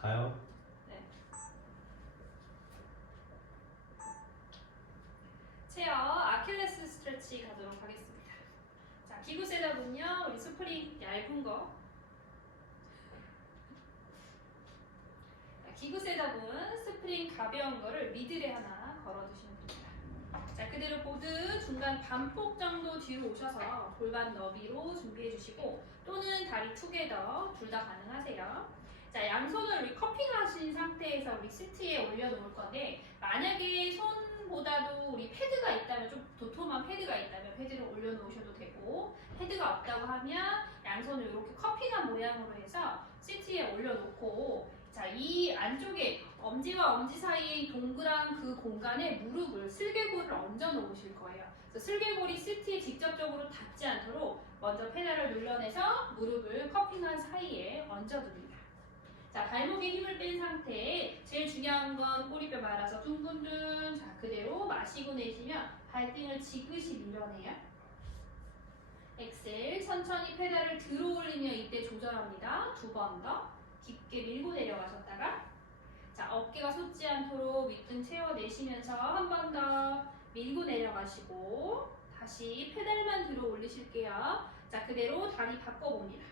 가요? 네. 체어 아킬레스 스트레치 가도록 하겠습니다. 자, 기구 셋업은요. 우리 스프링 얇은 거. 자, 기구 셋업은 스프링 가벼운 거를 미들에 하나 걸어두시면 됩니다. 자, 그대로 보드 중간 반폭 정도 뒤로 오셔서 골반 너비로 준비해 주시고 또는 다리 투게더 둘 다 가능하세요. 자, 양손을 우리 커핑하신 상태에서 우리 시트에 올려놓을 건데 만약에 손보다도 우리 패드가 있다면 좀 도톰한 패드가 있다면 패드를 올려놓으셔도 되고 패드가 없다고 하면 양손을 이렇게 커핑한 모양으로 해서 시트에 올려놓고 자, 이 안쪽에 엄지와 엄지 사이에 이 동그란 그 공간에 무릎을 슬개골을 얹어 놓으실 거예요. 그래서 슬개골이 시트에 직접적으로 닿지 않도록 먼저 페달을 눌러내서 무릎을 커핑한 사이에 얹어 둡니다. 자, 발목에 힘을 뺀 상태에 제일 중요한 건 꼬리뼈 말아서 둥근둥 자, 그대로 마시고 내쉬면 발등을 지그시 밀어내요. 엑셀 천천히 페달을 들어 올리며 이때 조절합니다. 두 번 더 깊게 밀고 내려가셨다가 자 어깨가 솟지 않도록 윗등 채워내시면서 한 번 더 밀고 내려가시고 다시 페달만 들어 올리실게요. 자 그대로 다리 바꿔봅니다.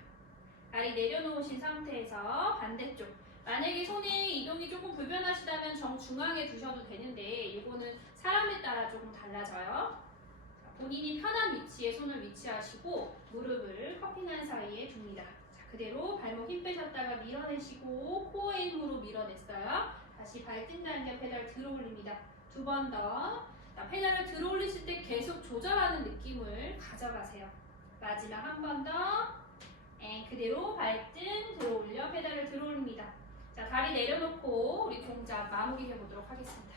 다리 내려놓으신 상태에서 반대쪽 만약에 손의 이동이 조금 불편하시다면 정중앙에 두셔도 되는데 이거는 사람에 따라 조금 달라져요. 자, 본인이 편한 위치에 손을 위치하시고 무릎을 커피난 사이에 둡니다. 자, 그대로 발목 힘 빼셨다가 밀어내시고 코어의 힘으로 밀어냈어요. 다시 발등 당겨 페달 들어 올립니다. 두 번 더. 자, 페달을 들어 올리실 때 계속 조절하는 느낌을 가져가세요. 마지막 한 번 더. 앤 그대로 발등 들어 올려 페달을 들어 올립니다. 자, 다리 내려놓고 우리 동작 마무리 해보도록 하겠습니다.